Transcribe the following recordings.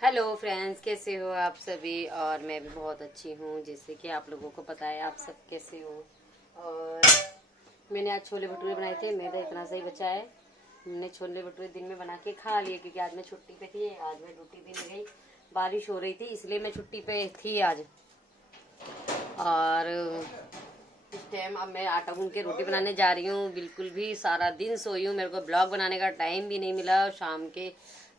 Hello friends, कैसे हो आप सभी। और मैं भी बहुत अच्छी हूँ, जैसे कि आप लोगों को पता है। आप सब कैसे हो। और मैंने आज छोले भटूरे बनाए थे। मैदा इतना सही बचा है। मैंने छोले भटूरे दिन में बना के खा लिए, क्योंकि आज मैं छुट्टी पे थी। आज मैं ड्यूटी पे नहीं गई, बारिश हो रही थी, इसलिए मैं छुट्टी पे थी आज। और इस टाइम अब मैं आटा गूंद के रोटी बनाने जा रही हूँ। बिल्कुल भी सारा दिन सोई हूँ, मेरे को ब्लॉग बनाने का टाइम भी नहीं मिला। शाम के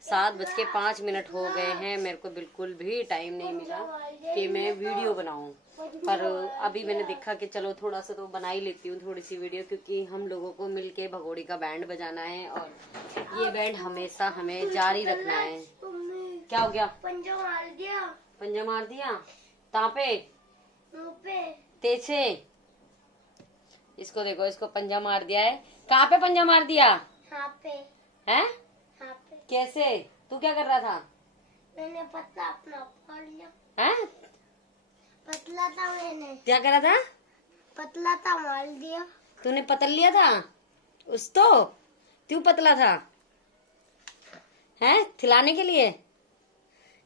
7:05 हो गए हैं, मेरे को बिल्कुल भी टाइम नहीं मिला कि मैं वीडियो बनाऊं। पर अभी मैंने देखा कि चलो थोड़ा सा तो बना ही लेती हूँ, थोड़ी सी वीडियो, क्योंकि हम लोगों को मिलके भगोड़ी का बैंड बजाना है और ये बैंड हमेशा हमें जारी रखना है। क्या हो गया? पंजा मार दिया। पंजा मार दिया? कहाँ पे? तेजे इसको देखो, इसको पंजा मार दिया है। कहाँ पे पंजा मार दिया? यहाँ पे। हैं? यहाँ पे। कैसे? तू क्या कर रहा था? मैंने पतला अपना फाड़ लिया। हैं? पतला था मैंने। क्या करा था? पतला था मार दिया। तूने पतल लिया था उस तो? क्यों पतला था? हैं? खिलाने के लिए?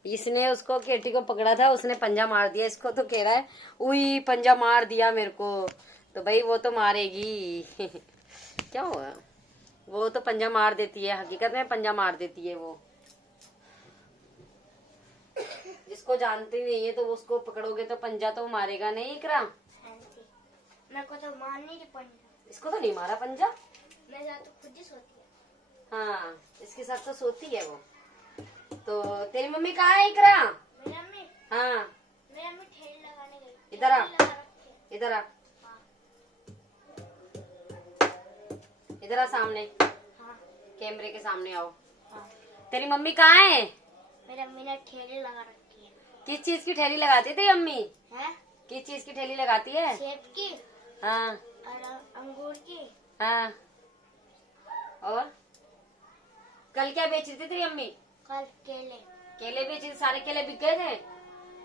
इसने उसको केटी को पकड़ा था, उसने पंजा मार दिया। इसको तो कह रहा है उई पंजा मार दिया मेरे को। तो भाई वो तो मारेगी। क्या हुआ? वो तो पंजा मार देती है, हकीकत में पंजा मार देती है वो। जिसको जानती नहीं है तो उसको पकड़ोगे तो पंजा तो मारेगा नहीं। इकरा, मेरे को तो मार नहीं रही पंजा। इसको तो नहीं मारा पंजा। मेरे साथ तो खुद ही सोती है। हाँ, इसके साथ तो सोती है वो। तो तेरी मम्मी कहाँ है इकरा? मेरी अम्मी। हाँ, मेरी अम्मी ठेली लगाने गई। इधर आ, ठेली लगा रखी है। इधर आ, हाँ। इधर आ, सामने हाँ। कैमरे के सामने आओ। हाँ। तेरी मम्मी कहाँ है? मेरी अम्मी ने ठेली लगा रखी है। किस चीज की ठेली लगाती है तेरी अम्मी? है? किस चीज की ठेली लगाती है? सेब की हाँ और अंगूर की। हाँ। और कल क्या बेच रही थी तेरी अम्मी? कल केले। केले बेची थी? सारे केले बिक गए थे?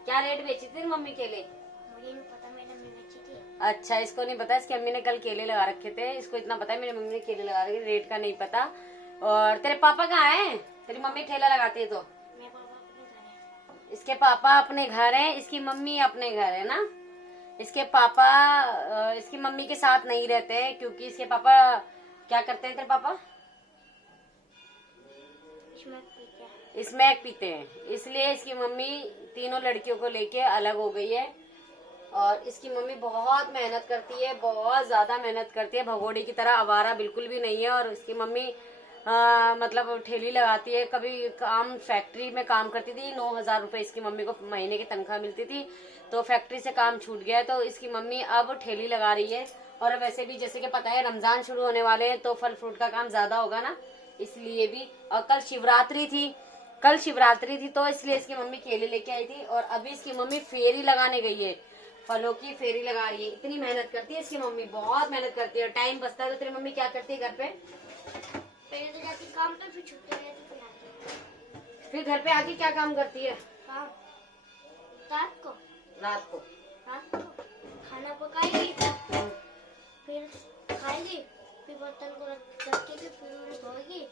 क्या रेट बेची थी तेरी मम्मी केले? मुझे नहीं पता, मेरी अम्मी बेची थी। अच्छा, इसको नहीं पता। इसकी अम्मी ने कल केले लगा रखे थे। इसको इतना पता है मेरी मम्मी ने केले लगा रखे, रेट का नहीं पता। और तेरे पापा कहाँ हैं? तेरी मम्मी ठेला लगाती है तो? मेरे पापा अपने घर है। इसके पापा अपने घर हैं, इसकी मम्मी अपने घर है ना। इसके पापा इसकी मम्मी के साथ नहीं रहते हैं, क्योंकि इसके पापा क्या करते हैं? तेरे पापा स्मैक पीते हैं, इसलिए इसकी मम्मी तीनों लड़कियों को लेके अलग हो गई है। और इसकी मम्मी बहुत मेहनत करती है, बहुत ज्यादा मेहनत करती है, भगोड़ी की तरह आवारा बिल्कुल भी नहीं है। और इसकी मम्मी मतलब ठेली लगाती है। कभी काम फैक्ट्री में काम करती थी, 9,000 रुपए इसकी मम्मी को महीने की तनख्वाह मिलती थी। तो फैक्ट्री से काम छूट गया है, तो इसकी मम्मी अब ठेली लगा रही है। और वैसे भी जैसे कि पता है रमजान शुरू होने वाले हैं, तो फल फ्रूट का काम ज्यादा होगा ना, इसलिए भी। और कल शिवरात्रि थी, तो इसलिए इसकी मम्मी केले लेके आई थी। और अभी इसकी मम्मी फेरी लगाने गई है, फलों की फेरी लगा रही है। इतनी मेहनत करती है इसकी मम्मी, बहुत मेहनत करती है। टाइम बचता है तो तेरी मम्मी क्या करती है घर पे? पहले तो जाती काम पे, फिर छुट्टी हो जाती, फिर आती। फिर घर पे आके क्या काम करती है? काम रात को। रात को खाना पकाएगी, फिर खाएगी, फिर बर्तन को रखेगी, फिर उन्हें धोएगी,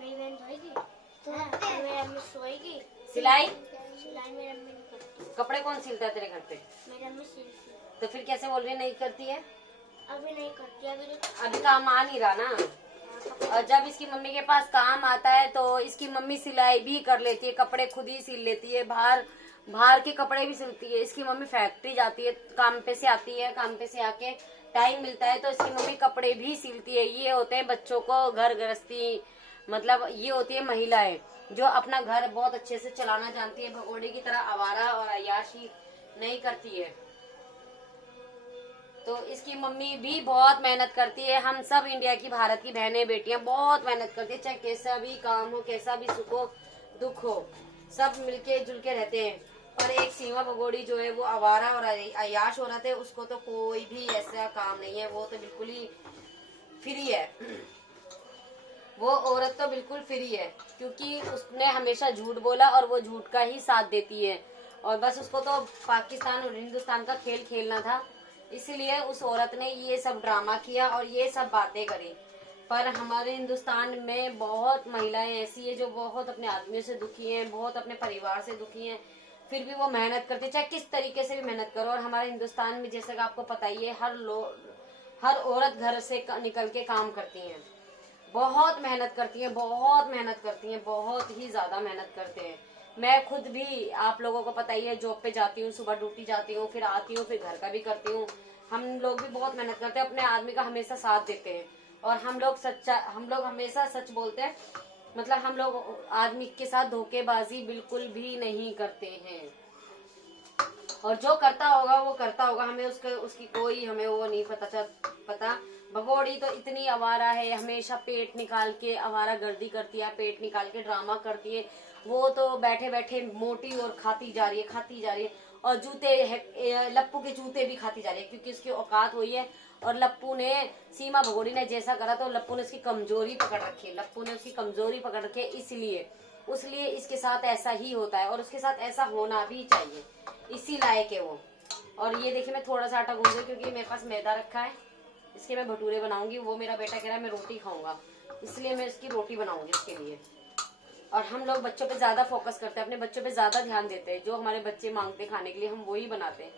मेरी बहन धोएगी, फिर मेरी अम्मी सोएगी। सिलाई मेरी अम्मी नहीं करती। कपड़े कौन सिलता है तेरे घर पे? मेरी अम्मी सिलती है। तो फिर कैसे बोल रही है नहीं करती है? अभी नहीं करती, अभी काम आ नहीं रहा ना। और जब इसकी मम्मी के पास काम आता है तो इसकी मम्मी सिलाई भी कर लेती है, कपड़े खुद ही सिल लेती है, बाहर के कपड़े भी सिलती है। इसकी मम्मी फैक्ट्री जाती है, काम पे से आती है, काम पे से आके टाइम मिलता है तो इसकी मम्मी कपड़े भी सिलती है। ये होते हैं बच्चों को घर गृहस्थी, मतलब ये होती है महिलाएं जो अपना घर बहुत अच्छे से चलाना जानती है, भगोड़े की तरह आवारा और अय्याशी नहीं करती है। तो इसकी मम्मी भी बहुत मेहनत करती है। हम सब इंडिया की, भारत की बहनें बेटियां बहुत मेहनत करती है, चाहे कैसा भी काम हो, कैसा भी सुख हो दुख हो, सब मिलके जुल के रहते हैं। और एक सीमा भगोड़ी जो है वो आवारा और अय्याश औरत है, उसको तो कोई भी ऐसा काम नहीं है, वो तो बिल्कुल ही फ्री है। वो औरत तो बिल्कुल फ्री है, क्योंकि उसने हमेशा झूठ बोला और वो झूठ का ही साथ देती है। और बस उसको तो पाकिस्तान और हिंदुस्तान का खेल खेलना था, इसीलिए उस औरत ने ये सब ड्रामा किया और ये सब बातें करी। पर हमारे हिंदुस्तान में बहुत महिलाएं ऐसी है जो बहुत अपने आदमियों से दुखी हैं, बहुत अपने परिवार से दुखी हैं, फिर भी वो मेहनत करती है, चाहे किस तरीके से भी मेहनत करो। और हमारे हिंदुस्तान में जैसे कि आपको पता ही है, हर औरत घर से निकल के काम करती हैं, बहुत मेहनत करती हैं, बहुत मेहनत करती हैं, बहुत ही ज्यादा मेहनत करते हैं। मैं खुद भी, आप लोगों को पता ही है, जॉब पे जाती हूँ, सुबह ड्यूटी जाती हूँ, फिर आती हूँ, फिर घर का भी करती हूँ। हम लोग भी बहुत मेहनत करते हैं, अपने आदमी का हमेशा साथ देते हैं, और हम लोग हमेशा सच बोलते हैं। मतलब हम लोग आदमी के साथ धोखेबाजी बिल्कुल भी नहीं करते हैं, और जो करता होगा वो करता होगा, हमें उसकी कोई हमें वो नहीं पता। भगोड़ी तो इतनी आवारा है, हमेशा पेट निकाल के आवारा गर्दी करती है, पेट निकाल के ड्रामा करती है। वो तो बैठे बैठे मोटी और खाती जा रही है, और लप्पू के जूते भी खाती जा रही है, क्योंकि उसकी औकात हुई है। और लप्पू ने, सीमा भगोड़ी ने जैसा करा, तो लप्पू ने उसकी कमजोरी पकड़ रखी है, इसलिए इसके साथ ऐसा ही होता है, और उसके साथ ऐसा होना भी चाहिए, इसी लायक है वो। और ये देखिए, मैं थोड़ा सा आटा गूंद रही हूँ, क्योंकि मेरे पास मैदा रखा है, इसके मैं भटूरे बनाऊंगी। वो मेरा बेटा कह रहा है मैं रोटी खाऊंगा, इसलिए मैं इसकी रोटी बनाऊंगी इसके लिए। और हम लोग बच्चों पे ज्यादा फोकस करते हैं, अपने बच्चों पे ज्यादा ध्यान देते हैं, जो हमारे बच्चे मांगते हैं खाने के लिए हम वही बनाते हैं।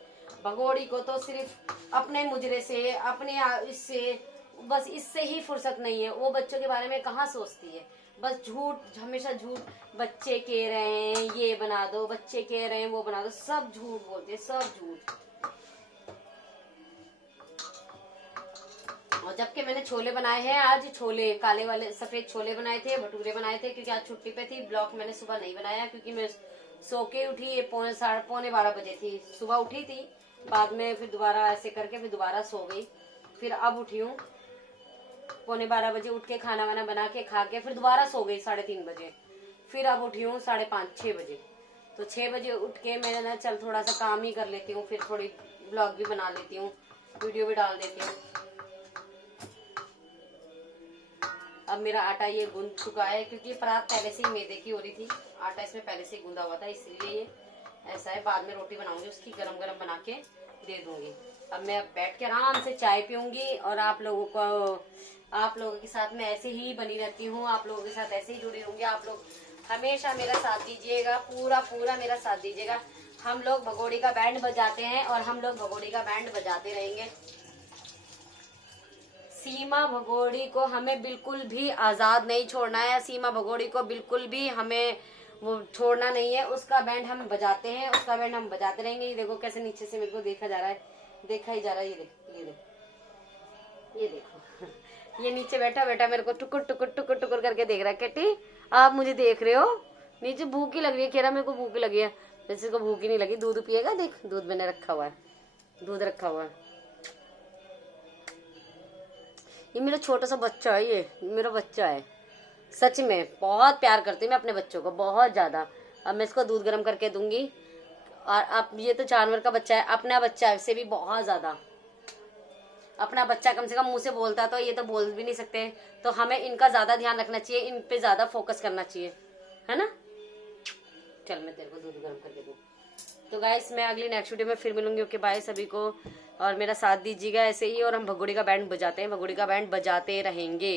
भगोड़ी को तो सिर्फ अपने मुजरे से, बस इससे ही फुर्सत नहीं है। वो बच्चों के बारे में कहाँ सोचती है, बस झूठ, हमेशा झूठ। बच्चे कह रहे हैं ये बना दो, बच्चे कह रहे हैं वो बना दो, सब झूठ बोलते हैं, सब झूठ। और जबकि मैंने छोले बनाए हैं आज, छोले काले वाले सफेद छोले बनाए थे, भटूरे बनाए थे, क्योंकि आज छुट्टी पे थी। ब्लॉग मैंने सुबह नहीं बनाया, क्योंकि मैं सो के उठी, ये पौने 12 बजे थी। सुबह उठी थी, बाद में फिर दोबारा ऐसे करके फिर दोबारा सो गई, फिर अब उठी हूँ। पौने 12 बजे उठ के खाना वाना बना के खा के फिर दोबारा सो गई 3:30 बजे, फिर अब उठी हूँ 5:30-6 बजे। तो 6 बजे उठ के मैंने ना, चल थोड़ा सा काम ही कर लेती हूँ, फिर थोड़ी ब्लॉग भी बना लेती हूँ, वीडियो भी डाल देती हूँ। अब मेरा आटा ये गूंद चुका है, क्योंकि परात पहले से ही मैदे की हो रही थी, आटा इसमें पहले से ही गूंदा हुआ था, इसलिए ये ऐसा है। बाद में रोटी बनाऊंगी, उसकी गरम गरम बना के दे दूंगी। अब मैं बैठ के आराम से चाय पीऊंगी, और आप लोगों के साथ में ऐसे ही बनी रहती हूँ, आप लोगों के साथ ऐसे ही जुड़ी रहूंगी। आप लोग हमेशा मेरा साथ दीजिएगा, पूरा मेरा साथ दीजिएगा। हम लोग भगोड़ी का बैंड बजाते हैं, और हम लोग भगोड़ी का बैंड बजाते रहेंगे। सीमा भगोड़ी को हमें बिल्कुल भी आजाद नहीं छोड़ना है, सीमा भगोड़ी को बिल्कुल भी हमें वो छोड़ना नहीं है। उसका बैंड हम बजाते हैं, उसका बैंड हम बजाते रहेंगे। ये देखो कैसे नीचे से मेरे को देखा ही जा रहा है, ये देखो ये नीचे बैठा मेरे को टुकुर करके देख रहा है। केटी, आप मुझे देख रहे हो? नीचे भूखी लग रही है, कह रहा मेरे को भूख लगी है। वैसे को भूख ही नहीं लगी, दूध पिएगा, देख दूध मैंने रखा हुआ है, दूध रखा हुआ है। ये मेरा छोटा सा बच्चा है, ये मेरा बच्चा है, सच में बहुत प्यार करती हूँ मैं अपने बच्चों को, बहुत ज्यादा। अब मैं इसको दूध गर्म करके दूंगी। और अब ये तो जानवर का बच्चा है, अपना बच्चा है इससे भी बहुत ज्यादा। अपना बच्चा कम से कम मुंह से बोलता, तो ये तो बोल भी नहीं सकते, तो हमें इनका ज्यादा ध्यान रखना चाहिए, इन पे ज्यादा फोकस करना चाहिए, है ना। चल मैं तेरे को दूध गर्म करके दूँ। तो गाइस, मैं अगली नेक्स्ट वीडियो में फिर मिलूंगी। ओके बाय सभी को, और मेरा साथ दीजिएगा ऐसे ही। और हम भगोड़ी का बैंड बजाते हैं, भगोड़ी का बैंड बजाते रहेंगे।